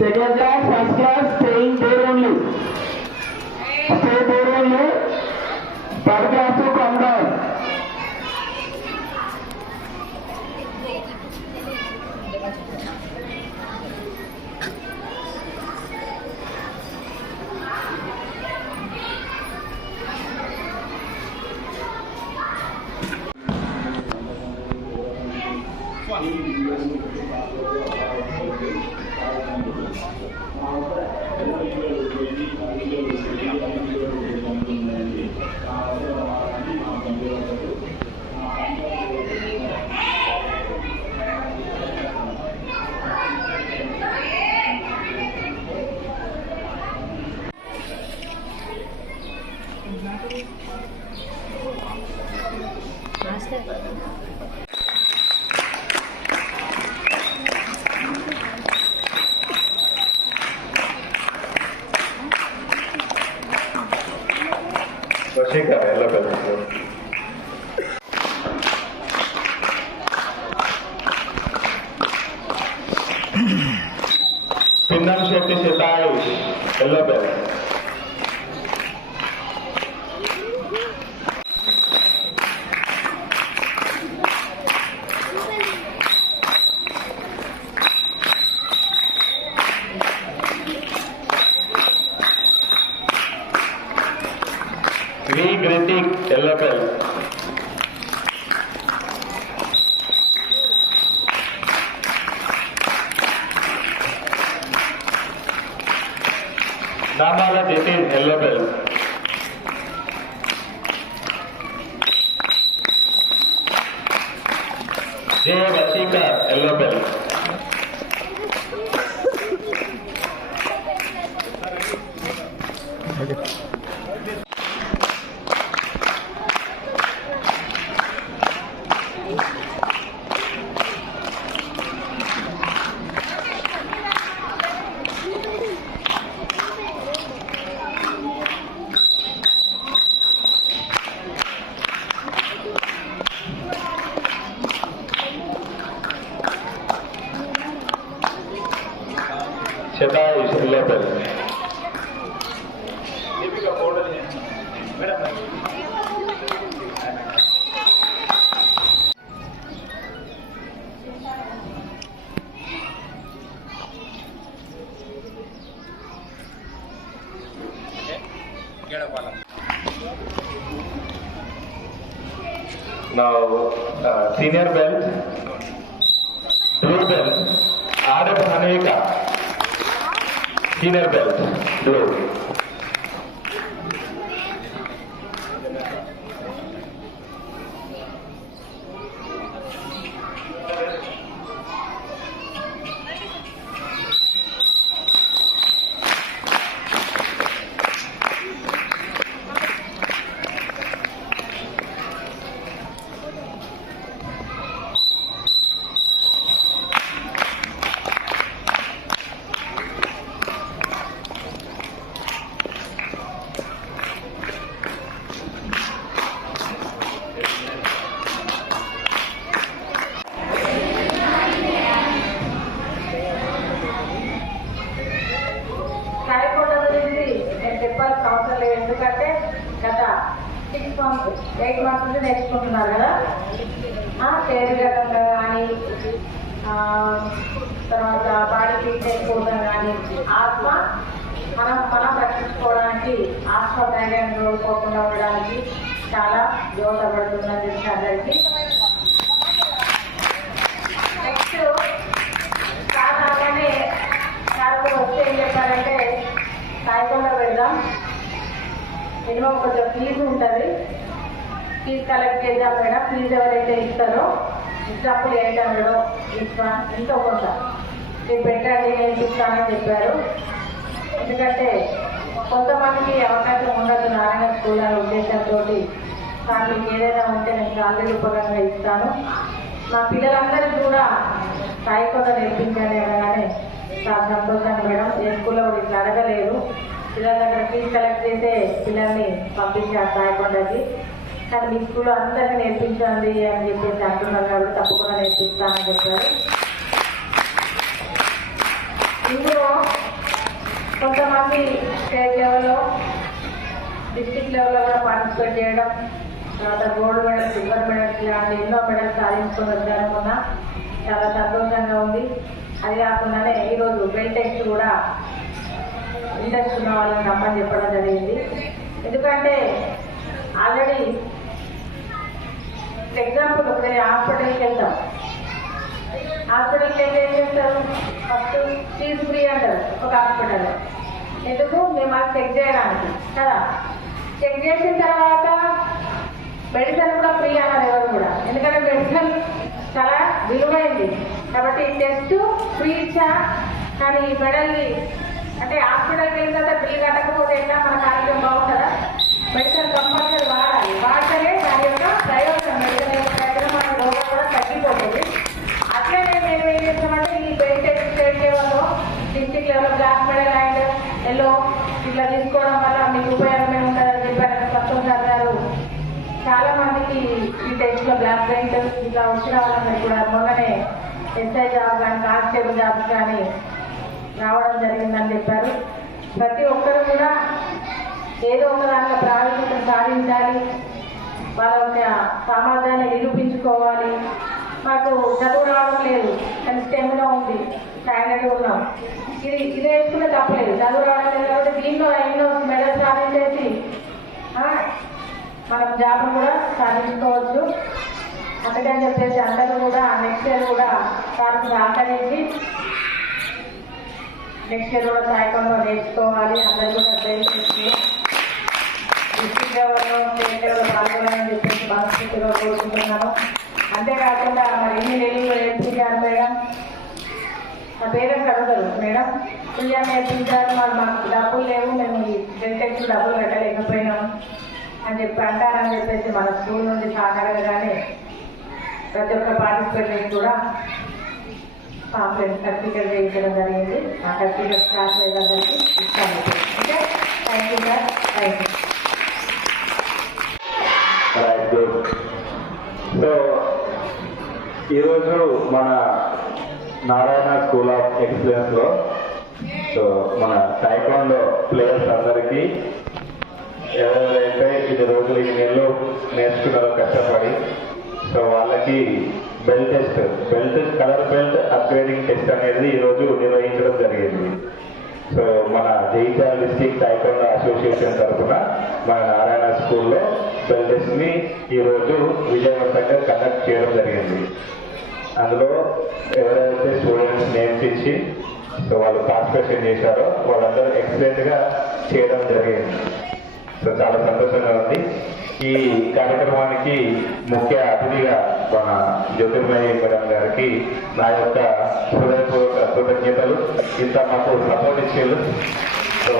Second class, first class, staying there only. Stay there only. Third class to come down. Pindam Shetty Shetayush, yellow bell. V. Gritik, yellow bell. Namala Jitin, yellow bell. J. Vashika, yellow bell. Shetayush, yellow bell. Now, senior belt, blue belt, Adab Haneka, senior belt, blue. ఎందుకంటే గత 6 months 8 months నుంచి నేర్చుకుంటున్నారు కదా. శరీరకంగా కానీ తర్వాత body fitness కోసం కానీ ఆత్మ మనం రక్షించుకోవడానికి ఆత్మధైర్యాన్ని కోల్పోకుండా ఉండడానికి చాలా దోహదపడుతుందని చెప్పి అందరికీ. నెక్స్ట్ సాధారణనే చాలా వస్తే ఏం చెప్పారంటే సాయంత్రంలో వెళ్దాం, మినిమం కొంచెం ఫీజు ఉంటుంది, ఫీజు కలెక్ట్ చేద్దాం మేడం, ఫీజు ఎవరైతే ఇస్తారో ఎగ్జాంపుల్ 800 ఎంతో కొంత మీరు పెట్టండి నేను చూస్తానని చెప్పారు. ఎందుకంటే కొంతమందికి అవకాశం ఉండదు నారాయణ స్కూల్ అనే ఉద్దేశంతో కానీ మీకు ఏదైనా ఉంటే నేను శాలరీ రూపకంగా ఇస్తాను. మా పిల్లలందరికీ కూడా సాయికొండ నేర్పించాలి అనగానే చాలా సంతోషంగా మేడం. ఏ స్కూల్లో ఇట్లా అడగలేదు, పిల్లల దగ్గర ఫీజు కలెక్ట్ చేసే పిల్లల్ని పంపించారు సాయికొండకి. కానీ మీ స్కూల్లో అందరికీ నేర్పించండి అని చెప్పేసి అంటున్నారు కాబట్టి తప్పకుండా నేర్పిస్తానని చెప్పారు. ఇందులో కొంతమంది స్టేట్ లెవెల్లో, డిస్ట్రిక్ట్ లెవెల్లో కూడా పార్టిసిపేట్ చేయడం, తర్వాత గోల్డ్ మెడల్, సిల్వర్ మెడల్స్ లాంటి ఎన్నో మెడల్స్ సాధించుకొని వచ్చారనుకున్నా చాలా సంతోషంగా ఉంది. అది కాకుండానే ఈరోజు బెల్ట్ టెస్ట్ కూడా ఇంట్రెస్ట్ ఉన్న వాళ్ళని రమ్మని చెప్పడం జరిగింది. ఎందుకంటే ఆల్రెడీ ఎగ్జాంపుల్ ఇప్పుడు హాస్పిటల్కి వెళ్తాం, హాస్పిటల్కి వెళ్ళి ఏం చేస్తారు, ఫస్ట్ ఫీజు ఫ్రీ అంటారు ఒక హాస్పిటల్లో. ఎందుకు? మేము అది చెక్ చేయడానికి కదా. చెక్ చేసిన తర్వాత మెడిసిన్ కూడా ఫ్రీ అన్నారు ఎవరు కూడా, ఎందుకంటే మెడిసిన్ చాలా విలువైంది కాబట్టి టెస్ట్ ఫ్రీ ఇచ్చా. కానీ ఈ మెడల్ని అంటే హాస్పిటల్కి వెళ్ళిన తర్వాత బిల్లు కట్టకపోతే ఎట్లా మన ఆరోగ్యం బాగుంటుందా? మెడిసిన్ కంపల్సరీ వాడాలి, వాడితేనే దాని యొక్క ప్రయోజనం, మెడిసిన్ యొక్క ప్రయోజనం మన రోగం కూడా తగ్గిపోతుంది. అట్లనే మేము ఏం చేస్తామంటే ఈ బెల్ట్ స్టేట్ లెవెల్లో, డిస్ట్రిక్ట్ లెవెల్లో బ్లాక్ మెడల్ అండ్ ఎల్లో ఇట్లా తీసుకోవడం వల్ల మీకు ఉపయోగమే ఉంటుందని చెప్పారు సంతోష్ సార్ గారు. చాలా మందికి ఈ టెస్ట్ లో బ్లాక్ బెల్ట్ ఇట్లా వచ్చిన వాళ్ళందరికీ కూడా మొన్ననే ఎస్ఐ జాబ్ కానీ కానిస్టేబుల్ జాబ్ కానీ రావడం జరిగిందని చెప్పారు. ప్రతి ఒక్కరు కూడా ఏదో ఒక దాంట్లో ప్రావీణ్యం సాధించాలి, వాళ్ళ యొక్క సామర్థ్యాన్ని నిరూపించుకోవాలి. మాకు చదువు రావడం లేదు కానీ స్టెమినా ఉంది, స్టాండర్డ్ ఉన్నాం, ఇది వేసుకునే తప్పలేదు. చదువు రావడం లేదు కాబట్టి దీంట్లో ఎన్నో మెడల్ సాధించేసి మనం జాబ్ కూడా సాధించుకోవచ్చు. అందుకని చెప్పేసి అందరూ కూడా నెక్స్ట్ ఇయర్ కూడా దానికి సహకరించి నెక్స్ట్ ఇయర్ కూడా సాయకంలో నేర్చుకోవాలి. అందరూ కూడా డిస్ట్రిక్ట్ లెవెల్లో, స్టేట్ లెవెల్లో పాల్గొనాలని చెప్పేసి మనస్ఫూర్తిగా కోరుకుంటున్నాను. అంతేకాకుండా మరి ఎన్ని నెలలు నేర్పించారు మేడం, మా పేరెంట్స్ అడుగుతారు, మేడం ఫ్రీగా నేర్పించారు, మాకు డబ్బులు లేవు, మేము ఈ బెల్టెక్స్ డబ్బులు కట్టలేకపోయినాము అని చెప్పి అంటారని చెప్పేసి మన స్కూల్ నుండి సాగడగానే ప్రతి ఒక్క పార్టిసిపేట్ కూడా సర్టిఫికేట్ చేయించడం జరిగింది. ఆ సర్టిఫికేట్ క్లాస్ అందరికీ ఇస్తాను. Okay, thank you sir, thank you. So ఈరోజు మన నారాయణ స్కూల్ ఆఫ్ ఎక్సలెన్స్ లో సో మన టైక్వాండో ప్లేయర్స్ అందరికీ ఎవరెవరైతే ఇది రోజులు ఈ నెలలు నేర్చుకున్నారో కష్టపడి, సో వాళ్ళకి belt test, colour belt upgrading test అనేది ఈరోజు నిర్వహించడం జరిగింది. సో మన జైత్యాల డిస్ట్రిక్ట్ టైక్వాండో అసోసియేషన్ తరఫున మన నారాయణ స్కూల్లో బెల్ట్ టెస్ట్ ని ఈరోజు విజయవంతంగా కండక్ట్ చేయడం జరిగింది. అందులో ఎవరైతే స్టూడెంట్స్ నేమ్స్ ఇచ్చి సో వాళ్ళు పార్టిసిపేషన్ చేశారో వాళ్ళందరూ ఎక్సలెంట్ గా చేయడం జరిగింది. సో చాలా సంతోషంగా ఉంది. ఈ కార్యక్రమానికి ముఖ్య అతిథిగా మన జ్యోతిర్మయి మేడం గారికి నా యొక్క హృదయపూర్వక కృతజ్ఞతలు. ఇంత మాకు సపోర్ట్ ఇచ్చేళ్ళు. సో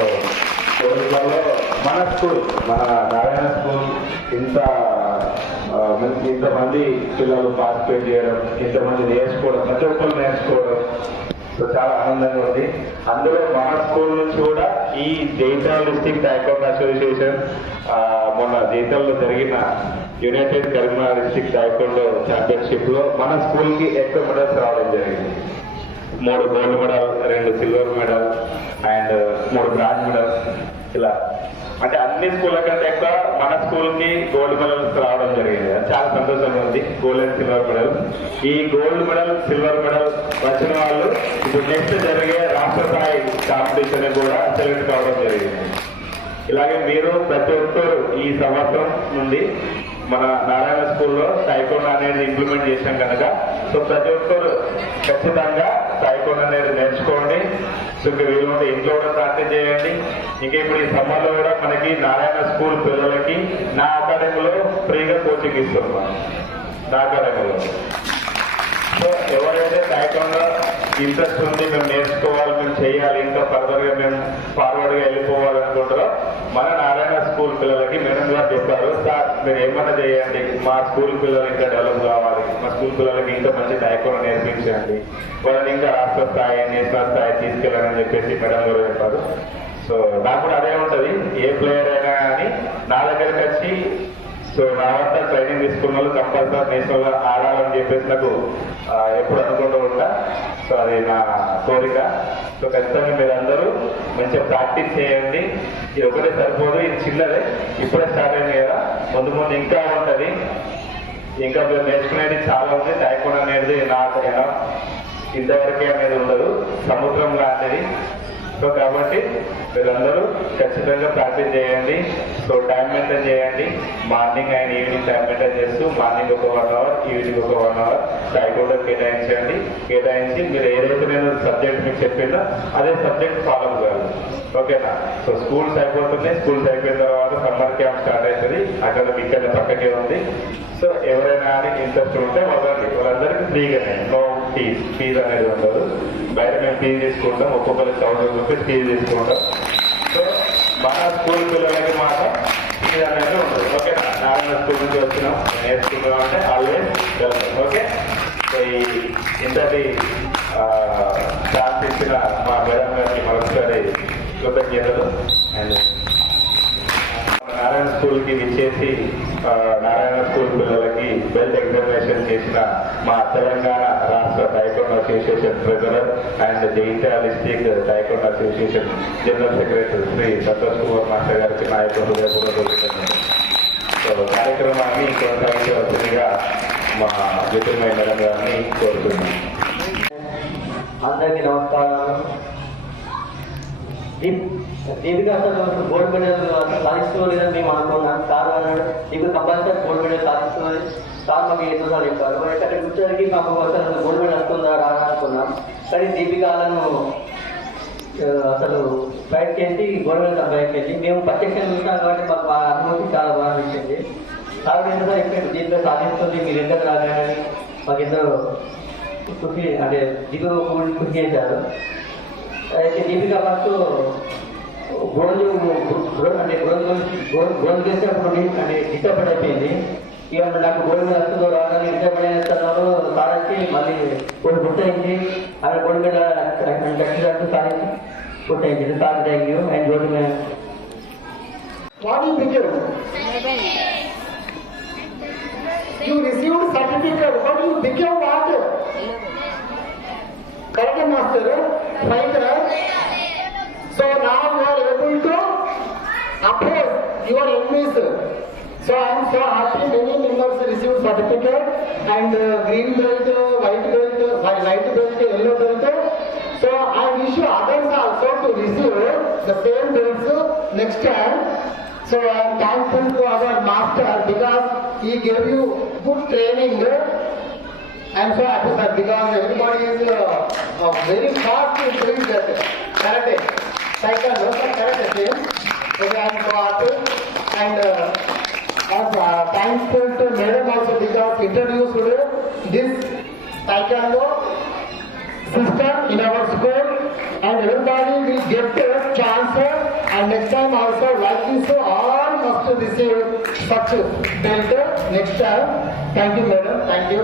కోరికలలో మన స్కూల్, మన నారాయణ స్కూల్ ఇంతమంది పిల్లలు పార్టిసిపేట్ చేయడం, ఇంతమంది నేర్చుకోవడం, ప్రతి ఒక్కరు నేర్చుకోవడం సో చాలా ఆనందంగా ఉంది. అందులో మన స్కూల్ నుంచి కూడా ఈ జైత్యాల డిస్ట్రిక్ట్ టైక్వాండో అసోసియేషన్ మొన్న జైత్యాలలో జరిగిన United Karimnagar district taekwondo championship లో మన స్కూల్ కి ఎక్కువ మెడల్స్ రావడం జరిగింది. 3 gold medal, 2 silver medal and 3 bronze medals. ఇలా అంటే అన్ని స్కూళ్ళ కంటే ఎక్కువ మన స్కూల్ కి గోల్డ్ మెడల్స్ రావడం జరిగింది. చాలా సంతోషంగా ఉంది. Gold and silver medal. ఈ గోల్డ్ మెడల్, సిల్వర్ మెడల్ వచ్చిన వాళ్ళు ఇప్పుడు నెక్స్ట్ జరిగే రాష్ట్ర స్థాయి కాంపిటీషన్ కూడా సెలెక్ట్ కావడం జరిగింది. ఇలాగే మీరు ప్రతి ఒక్కరు ఈ సంవత్సరం నుండి మన నారాయణ స్కూల్లో టైక్వాండో అనేది ఇంప్లిమెంట్ చేశాం కనుక సో ప్రతి ఒక్కరు ఖచ్చితంగా టైక్వాండో అనేది నేర్చుకోండి. సో ఇంకా వీలుంటే ఇంట్లో కూడా ప్రాక్టీస్ చేయండి. ఇంకా ఇప్పుడు ఈ సమ్మర్లో కూడా మనకి నారాయణ స్కూల్ పిల్లలకి నా అకాడమీలో ఫ్రీగా కోచింగ్ ఇస్తున్నాం. నా అకాడమీలో సో ఎవరైతే టైక్వాండో ఇంట్రెస్ట్ ఉంది, మేము నేర్చుకోవాలి, మేము చేయాలి, ఇంకా ఫర్దర్ గా మేము ఫార్వర్డ్ గా వెళ్ళిపోవాలనుకుంటారో మన నారాయణ స్కూల్ పిల్లలకి మేడం గారు చెప్పారు, సార్ మీరు ఏమన్నా చేయండి, మా స్కూల్ పిల్లలు ఇంకా డెవలప్ కావాలి, మా స్కూల్ పిల్లలకి ఇంకా మంచి టైక్వాండో నేర్పించండి, వాళ్ళని ఇంకా రాష్ట్ర స్థాయి, నేషనల్ స్థాయి తీసుకెళ్ళాలని చెప్పేసి మేడం గారు చెప్పారు. సో నాకు కూడా అదే ఉంటుంది, ఏ ప్లేయర్ అయినా కానీ నా దగ్గరికి వచ్చి సో నా వద్ద ట్రైనింగ్ తీసుకున్న వాళ్ళు కంపల్సరీ నేషనల్ ఆడాలని చెప్పేసి నాకు ఎప్పుడు అనుకుంటూ ఉంటా. సో అది నా కోరిక. సో ఖచ్చితంగా మీరు అందరూ మంచిగా ప్రాక్టీస్ చేయండి. ఇది ఒకటే సరిపోదు, ఇది చిన్నదే, ఇప్పుడే స్టార్ట్ అయింది కదా, ముందు ముందు ఇంకా ఉంటుంది, ఇంకా మీరు నేర్చుకునేది చాలా ఉంది. టైకోండో అనేది నాకు ఇంతవరకే అనేది ఉండదు, సముద్రం లాంటిది. సో కాబట్టి మీరందరూ ఖచ్చితంగా ప్రాక్టీస్ చేయండి. సో టైం మెయింటైన్ చేయండి. Morning and evening time maintain చేస్తూ మార్నింగ్ ఒక 1 అవర్, ఈవినింగ్ ఒక 1 అవర్ టైకోండో కేటాయించండి. కేటాయించి మీరు ఏదైతే నేను సబ్జెక్ట్ మీకు చెప్పిందో అదే సబ్జెక్ట్ ఫాలో కావాలి. ఓకేనా? సో స్కూల్స్ అయిపోతున్నాయి. స్కూల్స్ అయిపోయిన తర్వాత సమ్మర్ క్యాంప్ స్టార్ట్ అవుతుంది. అక్కడ ఇక్కడ పక్కకే ఉంది. సో ఎవరైనా కానీ ఇంట్రెస్ట్ ఉంటే వాళ్ళందరికీ ఫ్రీగానే, నో ఫీజ్ అనేది ఉండదు. బయట మేము ఫీజు తీసుకుంటాం, ఒక్కొక్కరికి 1000 రూపీస్ ఫీజు తీసుకుంటాం. సో మన స్కూల్ పిల్లలకి మాత్రం ఫీజు అనేది ఉండదు. ఓకేనా? నారాయణ స్కూల్ నుంచి వచ్చినాం, నేర్చుకుంటాం అంటే ఆల్వేస్ వెల్కమ్. ఓకే? సో ఈ ఇంతటి ఛాన్స్ ఇచ్చిన మా మేడం గారికి మరొకసారి కృతజ్ఞతలు. అండ్ నారాయణ స్కూల్కి విచ్చేసి నారాయణ స్కూల్ పిల్లలకి బెల్ట్ ఎగ్జామినేషన్ చేసిన మా తెలంగాణ రాష్ట్ర taekwondo association treasurer and Jagtial district taekwondo association general secretary Shri Santosh Kumar master గారికి నా యొక్క హృదయపూర్వక. సో కార్యక్రమాన్ని కొనసాగించవలసిందిగా మా జ్యోతిర్మయ మేడం గారిని కోరుతున్నాం. అందరికీ నమస్కారాలు. దీపిక అసలు గోల్డ్ మెడల్ సాధిస్తున్నదని మేము అనుకున్నాం. సార్ అన్నాడు నీకు కంపల్సరీ గోల్డ్ మెడల్ సాధిస్తున్నది. సార్ మాకు ఎన్నోసార్లు చెప్పారు. ఎక్కడ కూర్చోడానికి మాకు అసలు గోల్డ్ మెడల్ వస్తుందా రాదా అనుకున్నాం. కానీ దీపికలను అసలు ఫైట్ చేసి గోల్డ్ మెడల్ సంపాదించింది. మేము ప్రత్యక్షంగా చూస్తాం కాబట్టి మాకు ఆ అనుభూతి చాలా బాగా అనిపించింది. సార్ ఎన్నోసారి చెప్పాడు దీంట్లో సాధిస్తుంది, మీరు ఎందుకు రాగానే మాకు ఎంతో కృషి అంటే దిగువ కృషి చేశారు. అయితే దీపిక ఫస్ట్ గోల్డ్ అంటే గోల్డ్ చేసేటప్పుడు అంటే డిస్టర్బెడ్ అయిపోయింది. ఇక నాకు గోల్డ్ మీద వస్తుందో రాగానే డిస్టర్బెడ్ అయిస్తున్నారు. సాధించి మళ్ళీ గోల్డ్ గుర్తించి ఆమె గోల్డ్ మీద ఖచ్చితంగా సాధించి గుర్తించింది. Sir thank you. And gold మీద What you became? You received certificate. What you became? What? Karate master, fighter. So now you are able to oppose your enemies. So I am so happy. Many members received certificate and green belt, white belt, light belt, yellow belt. So I wish you others also to receive the same belts next time. So I am thankful to our master because he gave you good training. I am so happy sir because everybody is very fast in doing that karate. Taekwondo, karate same. So I am so happy and thankful to madam also because introduced this Taekwondo system in our school and everybody will get a chance and next time also like this all must receive such belt next time. Thank you madam. Thank you.